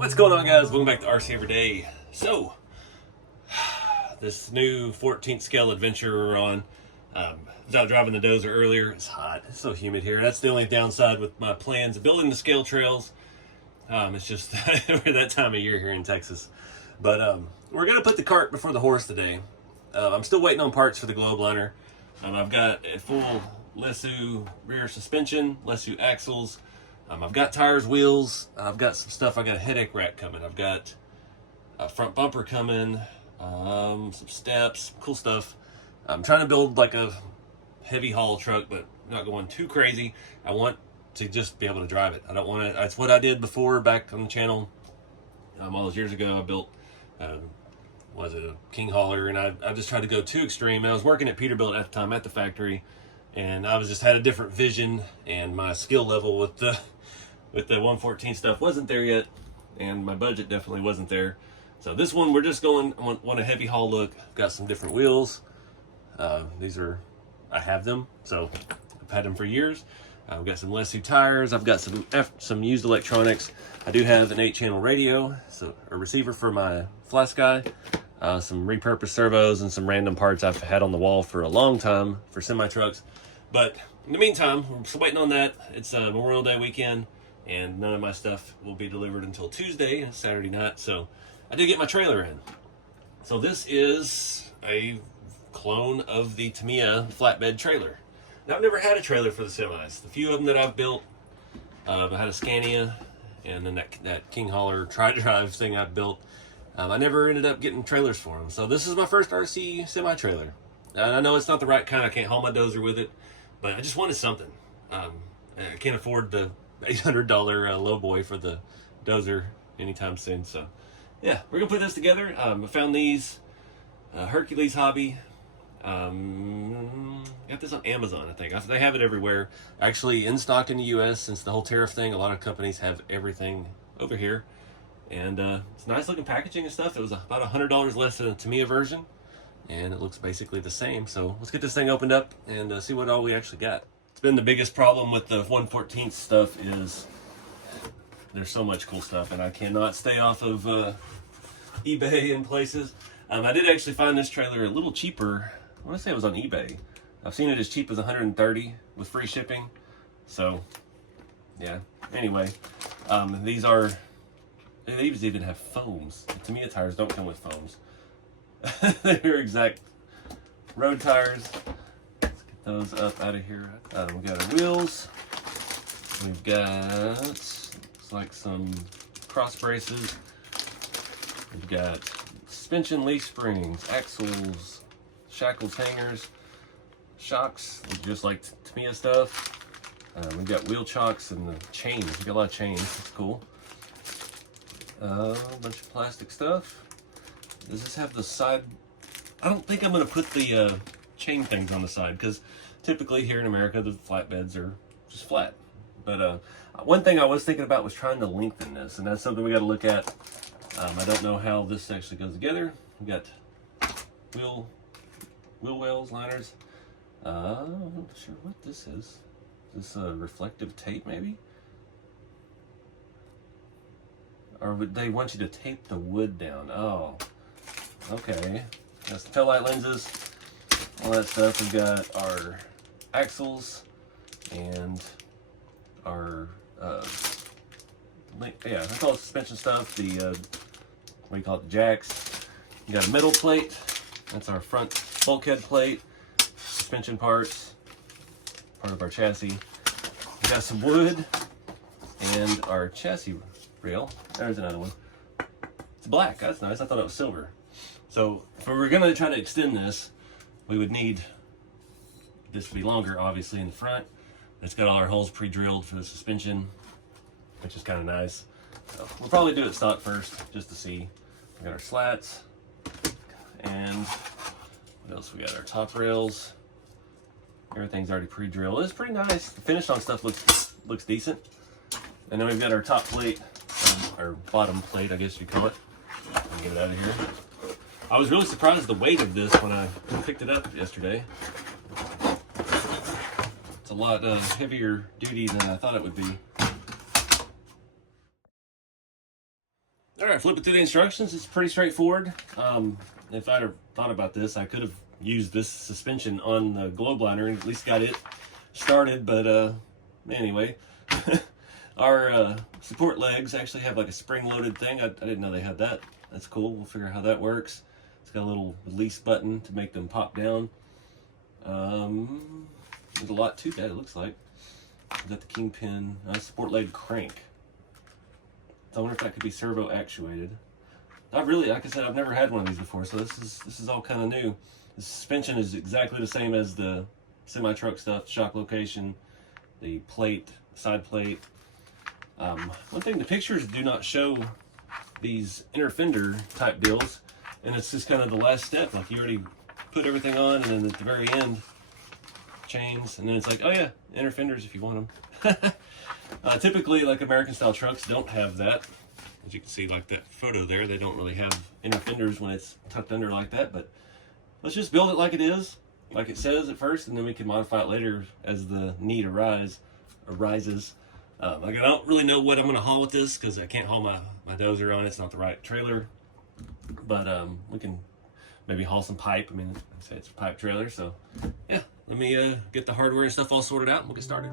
What's going on, guys? Welcome back to RC Everyday. So, this new 14th scale adventure we're on. I was out driving the dozer earlier. It's hot. It's so humid here. That's the only downside with my plans of building the scale trails. It's just we're that time of year here in Texas. But we're going to put the cart before the horse today. I'm still waiting on parts for the globe liner. I've got a full Lesu rear suspension, Lesu axles. I've got tires, wheels. I've got some stuff. I got a headache rack coming. I've got a front bumper coming. Some steps, cool stuff. I'm trying to build like a heavy haul truck, but not going too crazy. I want to just be able to drive it. I don't want to. That's what I did before back on the channel. All those years ago, I built was it a king hauler, and I just tried to go too extreme. And I was working at Peterbilt at the time at the factory, and I was just had a different vision, and my skill level with the 114 stuff wasn't there yet, and my budget definitely wasn't there. So this one, we're just going, want a heavy haul look. I've got some different wheels. These are, I have them, so I've had them for years. I've got some Lesu tires. I've got some used electronics. I do have an 8-channel radio, so a receiver for my FlySky, some repurposed servos, and some random parts I've had on the wall for a long time for semi-trucks. But in the meantime, we're still waiting on that. It's Memorial Day weekend, and none of my stuff will be delivered until Tuesday, Saturday night. So I did get my trailer in. So this is a clone of the Tamiya flatbed trailer. Now, I've never had a trailer for the semis. The few of them that I've built, I had a Scania, and then that King Hauler tri-drive thing I built. I never ended up getting trailers for them. So this is my first RC semi-trailer. And I know it's not the right kind. I can't haul my dozer with it, but I just wanted something. I can't afford the $800 lowboy for the dozer anytime soon. So yeah, we're gonna put this together. I found these Hercules hobby. Got this on Amazon, I think. They have it everywhere. Actually in stock in the US since the whole tariff thing. A lot of companies have everything over here. And it's nice looking packaging and stuff. It was about $100 less than a Tamiya version. And it looks basically the same. So let's get this thing opened up and see what all we actually got. It's been the biggest problem with the 114th stuff is there's so much cool stuff, and I cannot stay off of eBay and places. I did actually find this trailer a little cheaper. I want to say it was on eBay. I've seen it as cheap as $130 with free shipping. So yeah, anyway, these are, they even have foams. The Tamiya tires don't come with foams. They're exact road tires. Let's get those up out of here. We've got our wheels. We've got, looks like some cross braces. We've got suspension leaf springs, axles, shackles, hangers, shocks, just like Tamiya stuff. We've got wheel chocks and the chains. We've got a lot of chains. That's cool. A bunch of plastic stuff. Does this have the side? I don't think I'm going to put the chain things on the side because typically here in America the flatbeds are just flat. But one thing I was thinking about was trying to lengthen this, and that's something we got to look at. I don't know how this actually goes together. We got wheel wells, liners. I'm not sure what this is. Is this reflective tape maybe? Or would they want you to tape the wood down? Oh, okay. That's the taillight lenses, all that stuff. We've got our axles and our that's all suspension stuff. The what do you call it? The jacks. You got a metal plate. That's our front bulkhead plate. Suspension parts. Part of our chassis. We got some wood and our chassis rail. There's another one. It's black. That's nice. I thought it was silver. So if we were going to try to extend this, we would need this to be longer, obviously, in the front. It's got all our holes pre-drilled for the suspension, which is kind of nice. So we'll probably do it stock first, just to see. We got our slats, and what else? We got our top rails. Everything's already pre-drilled. It's pretty nice. The finish on stuff looks decent. And then we've got our top plate, or bottom plate, I guess you call it. Let me get it out of here. I was really surprised the weight of this when I picked it up yesterday. It's a lot heavier duty than I thought it would be. All right, flipping through the instructions, it's pretty straightforward. If I'd have thought about this, I could have used this suspension on the globe liner and at least got it started, but anyway. Our support legs actually have like a spring-loaded thing. I didn't know they had that. That's cool. We'll figure out how that works. It's got a little release button to make them pop down. There's a lot to that, it looks like. We've got the kingpin, support leg crank. So I wonder if that could be servo actuated. Not really, like I said, I've never had one of these before, so this is all kind of new. The suspension is exactly the same as the semi-truck stuff, shock location, the plate, side plate. One thing, the pictures do not show these inner fender type deals, and it's just kind of the last step. Like you already put everything on, and then at the very end, chains, and then it's like, oh yeah, inner fenders if you want them. Typically, like American style trucks don't have that. As you can see, like that photo there, they don't really have inner fenders when it's tucked under like that, but let's just build it like it is, like it says at first, and then we can modify it later as the need arises. Like I don't really know what I'm going to haul with this because I can't haul my dozer on it. It's not the right trailer, but we can maybe haul some pipe. I mean, I say it's a pipe trailer, so yeah. Let me get the hardware and stuff all sorted out and we'll get started.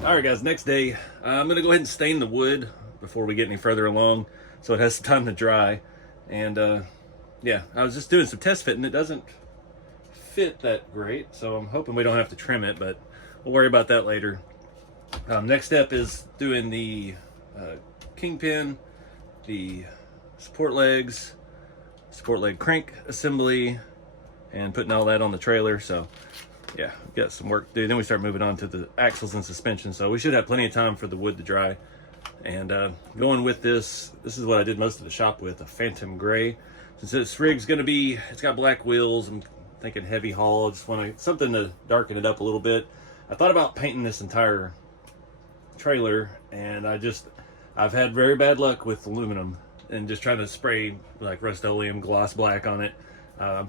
Alright guys, next day, I'm going to go ahead and stain the wood before we get any further along so it has some time to dry. And yeah, I was just doing some test fitting. It doesn't fit that great, so I'm hoping we don't have to trim it, but we'll worry about that later. Next step is doing the kingpin, the support legs, support leg crank assembly, and putting all that on the trailer. So yeah, we've got some work to do. Then we start moving on to the axles and suspension. So we should have plenty of time for the wood to dry. And going with this is what I did most of the shop with, a Phantom Gray. Since this rig's gonna be, it's got black wheels, I'm thinking heavy haul. I just want something to darken it up a little bit. I thought about painting this entire trailer, and I've had very bad luck with aluminum and just trying to spray like Rust-Oleum gloss black on it. I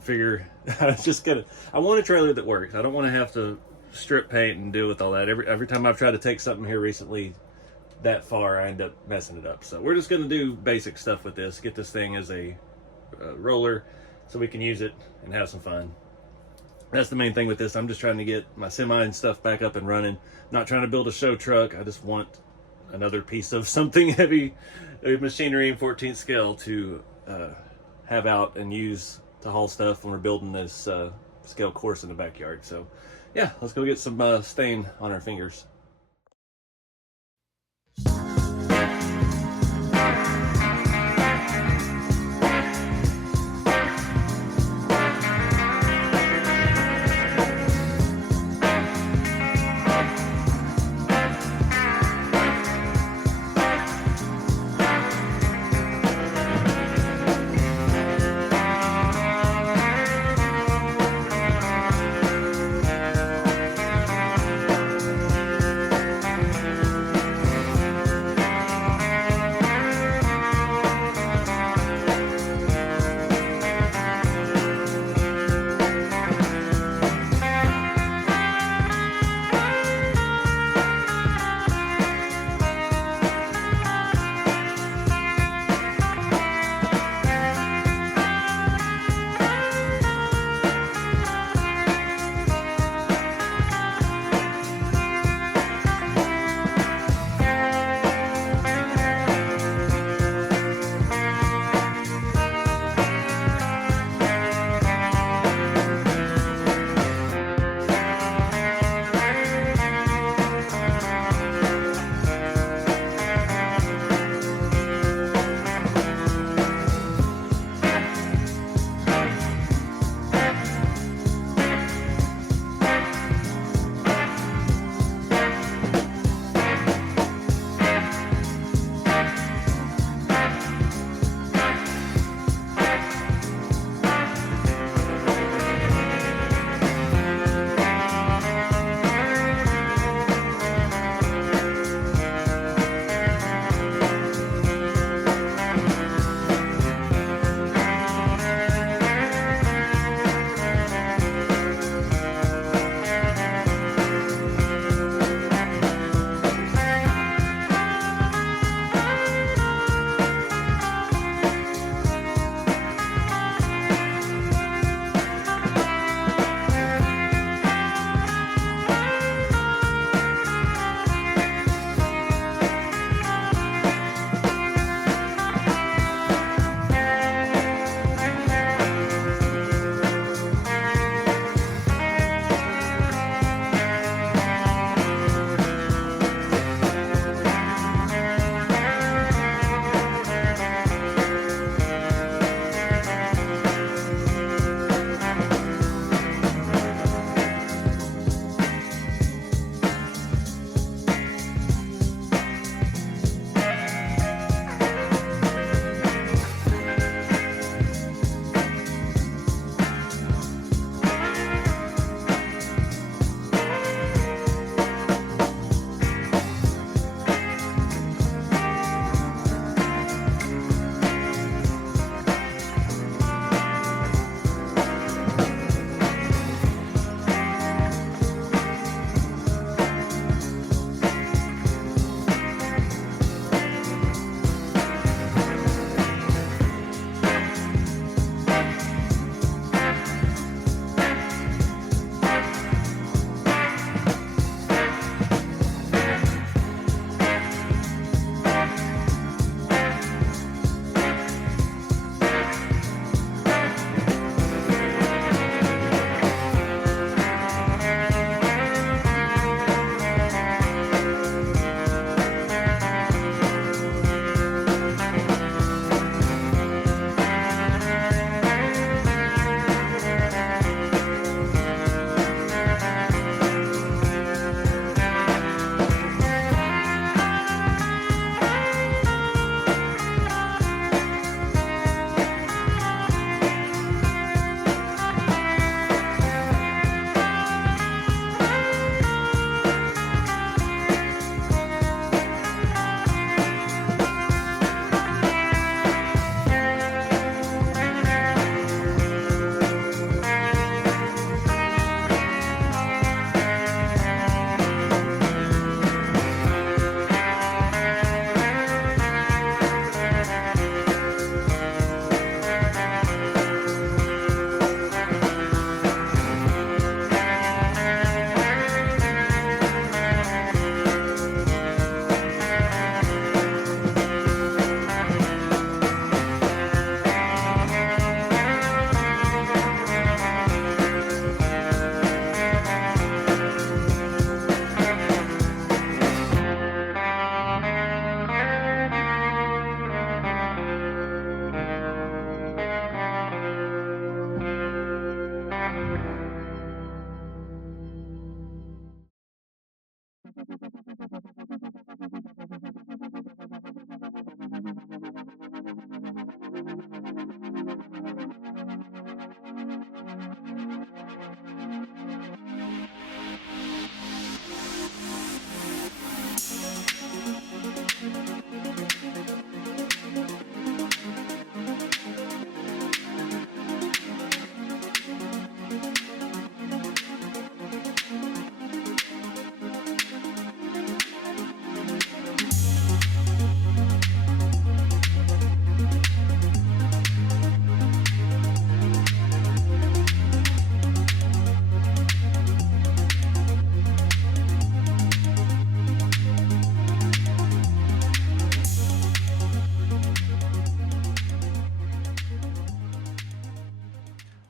want a trailer that works. I don't want to have to strip paint and deal with all that. Every time I've tried to take something here recently that far, I end up messing it up. So we're just going to do basic stuff with this, get this thing as a roller so we can use it and have some fun. That's the main thing with this. I'm just trying to get my semi and stuff back up and running. Not trying to build a show truck. I just want another piece of something heavy machinery in 14th scale to have out and use to haul stuff when we're building this scale course in the backyard. So yeah, let's go get some stain on our fingers.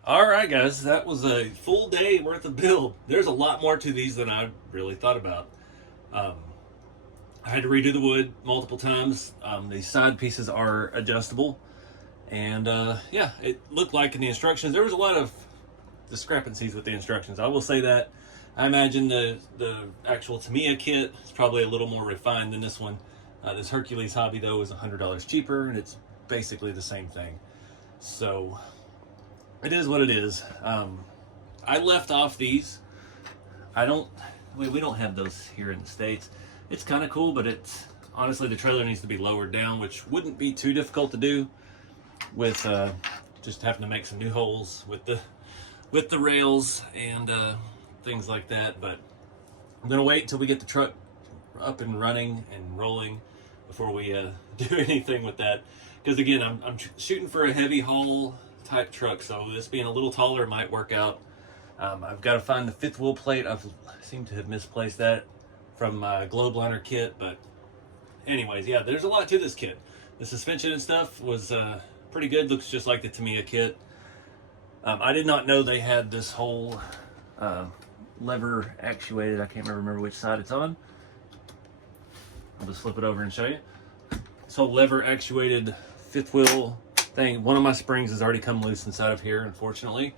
All right, guys, that was a full day worth of build. There's a lot more to these than I really thought about. Um, I had to redo the wood multiple times. These side pieces are adjustable. And yeah, it looked like in the instructions, there was a lot of discrepancies with the instructions. I will say that. I imagine the actual Tamiya kit is probably a little more refined than this one. This Hercules hobby, though, is $100 cheaper, and it's basically the same thing. So it is what it is. I left off these. We don't have those here in the States. It's kind of cool, but it's honestly, the trailer needs to be lowered down, which wouldn't be too difficult to do with just having to make some new holes with the rails and things like that. But I'm gonna wait until we get the truck up and running and rolling before we do anything with that, because again, I'm shooting for a heavy haul type truck, so this being a little taller might work out. I've got to find the fifth wheel plate. I seem to have misplaced that from my globe liner kit, but anyways, yeah, there's a lot to this kit. The suspension and stuff was pretty good. Looks just like the Tamiya kit. I did not know they had this whole lever actuated. I can't remember which side it's on. I'll just flip it over and show you. This whole lever actuated fifth wheel thing. One of my springs has already come loose inside of here, unfortunately.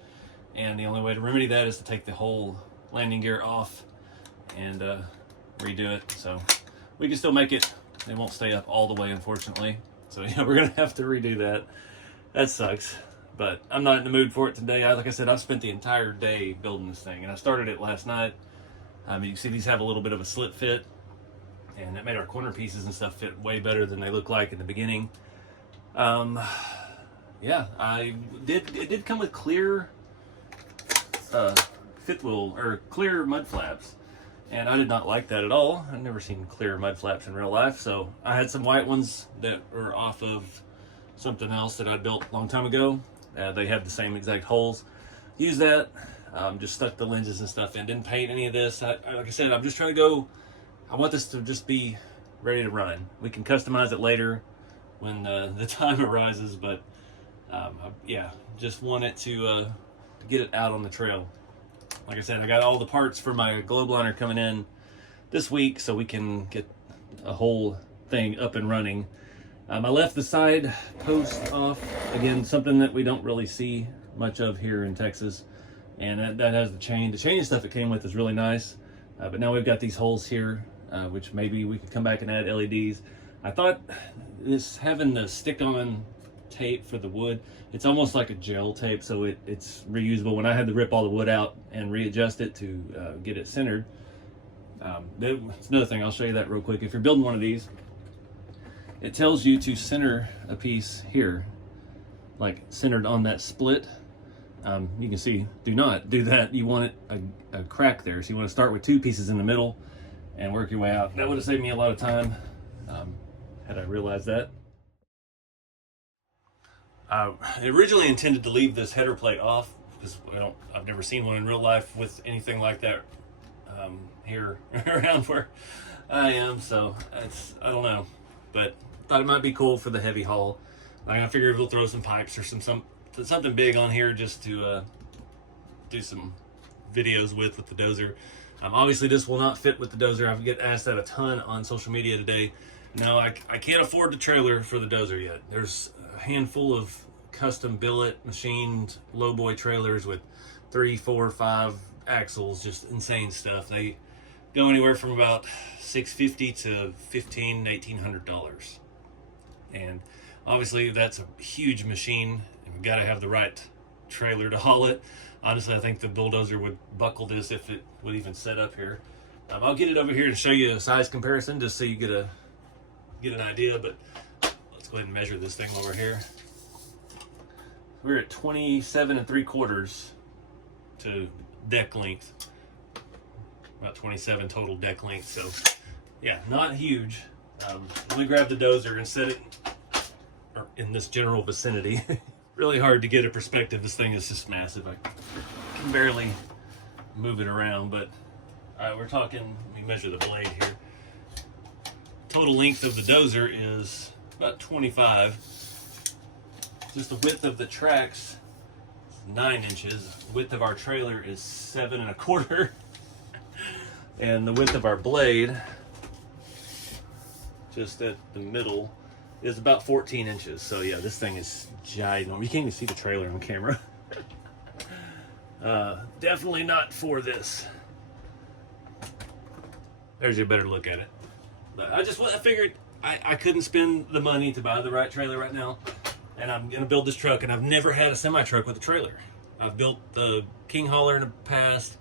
And the only way to remedy that is to take the whole landing gear off and redo it. So we can still make it. It won't stay up all the way, unfortunately. So yeah, we're gonna have to redo that. That sucks. But I'm not in the mood for it today. Like I said, I've spent the entire day building this thing, and I started it last night. You can see these have a little bit of a slip fit, and it made our corner pieces and stuff fit way better than they look like in the beginning. Yeah, it did come with clear fifth wheel, or clear mud flaps, and I did not like that at all. I've never seen clear mud flaps in real life, so I had some white ones that were off of something else that I built a long time ago. They have the same exact holes. Use that. Just stuck the lenses and stuff in. Didn't paint any of this. Like I said, I'm just trying to go. I want this to just be ready to run. We can customize it later when the time arises, but yeah, just want it to get it out on the trail. Like I said, I got all the parts for my globe liner coming in this week, so we can get a whole thing up and running. I left the side post off. Again, something that we don't really see much of here in Texas. And that has the chain. The chain and stuff it came with is really nice. But now we've got these holes here, which maybe we could come back and add LEDs. I thought this having the stick-on tape for the wood, it's almost like a gel tape, so it's reusable. When I had to rip all the wood out and readjust it to get it centered. That's another thing, I'll show you that real quick. If you're building one of these, it tells you to center a piece here, like centered on that split. You can see, do not do that. You want it a crack there. So you want to start with two pieces in the middle and work your way out. That would have saved me a lot of time had I realized that. I originally intended to leave this header plate off because I've never seen one in real life with anything like that here around where I am. So I don't know, but thought it might be cool for the heavy haul. I figured we'll throw some pipes or something big on here just to do some videos with the dozer. Obviously this will not fit with the dozer. I get asked that a ton on social media today. No, I can't afford the trailer for the dozer yet. There's a handful of custom billet machined lowboy trailers with 3, 4, 5 axles, just insane stuff. They go anywhere from about $650 to $1,500, $1,800. And obviously that's a huge machine, and we've got to have the right trailer to haul it. Honestly, I think the bulldozer would buckle this if it would even set up here. I'll get it over here to show you a size comparison just so you get an idea, but let's go ahead and measure this thing while we're here. We're at 27 3/4 to deck length. About 27 total deck length, so yeah, not huge. Let me grab the dozer and set it in this general vicinity. Really hard to get a perspective. This thing is just massive. I can barely move it around, but we're talking, let me measure the blade here. Total length of the dozer is about 25. Just the width of the tracks, 9 inches. Width of our trailer is 7 1/4. And the width of our blade, just at the middle, is about 14 inches. So yeah, this thing is giant. You can't even see the trailer on camera. Definitely not for this. There's a better look at it. But I figured I couldn't spend the money to buy the right trailer right now. And I'm gonna build this truck, and I've never had a semi-truck with a trailer. I've built the King hauler in the past,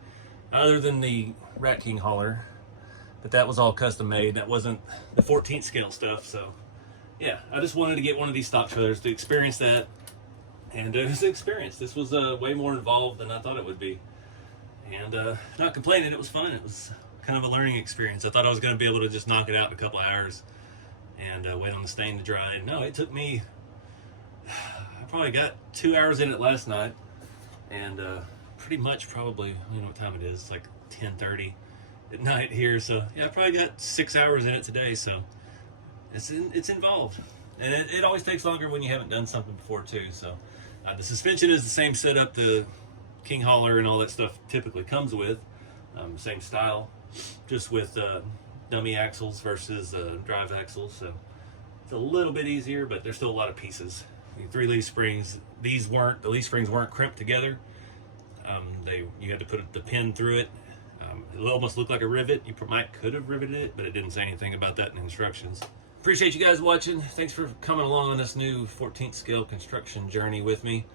other than the Rat King hauler, but that was all custom made. That wasn't the 14th scale stuff. So yeah, I just wanted to get one of these stock trailers to experience that. And it was an experience. This was way more involved than I thought it would be. And not complaining, it was fun. It was kind of a learning experience. I thought I was going to be able to just knock it out in a couple hours and wait on the stain to dry. And no, it took me, I probably got 2 hours in it last night. And pretty much probably, you know what time it is, it's like 10:30 at night here. So yeah, I probably got 6 hours in it today. So it's involved. And it always takes longer when you haven't done something before too. So the suspension is the same setup the King hauler and all that stuff typically comes with. Same style, just with dummy axles versus drive axles. So it's a little bit easier, but there's still a lot of pieces. The 3 leaf springs, the leaf springs weren't crimped together. You had to put the pin through it. It almost looked like a rivet. You could have riveted it, but it didn't say anything about that in the instructions. Appreciate you guys watching. Thanks for coming along on this new 14th scale construction journey with me.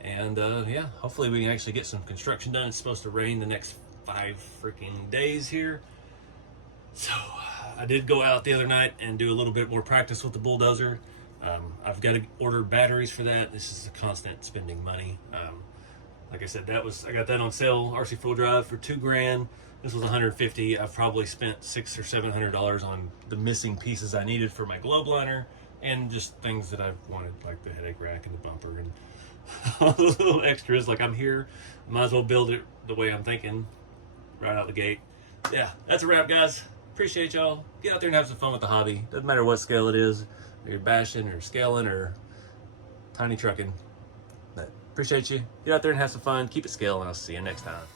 And yeah, hopefully we can actually get some construction done. It's supposed to rain the next 5 freaking days here. So I did go out the other night and do a little bit more practice with the bulldozer. I've got to order batteries for that. This is a constant spending money. Like I said, I got that on sale, RC Full Drive, for $2 grand. This was $150. I've probably spent $600 or $700 on the missing pieces I needed for my globe liner and just things that I've wanted, like the headache rack and the bumper and all those little extras. Like, I'm here, might as well build it the way I'm thinking right out the gate. Yeah, that's a wrap, guys. Appreciate y'all. Get out there and have some fun with the hobby. Doesn't matter what scale it is, or you're bashing or scaling or tiny trucking. But appreciate you. Get out there and have some fun. Keep it scale, and I'll see you next time.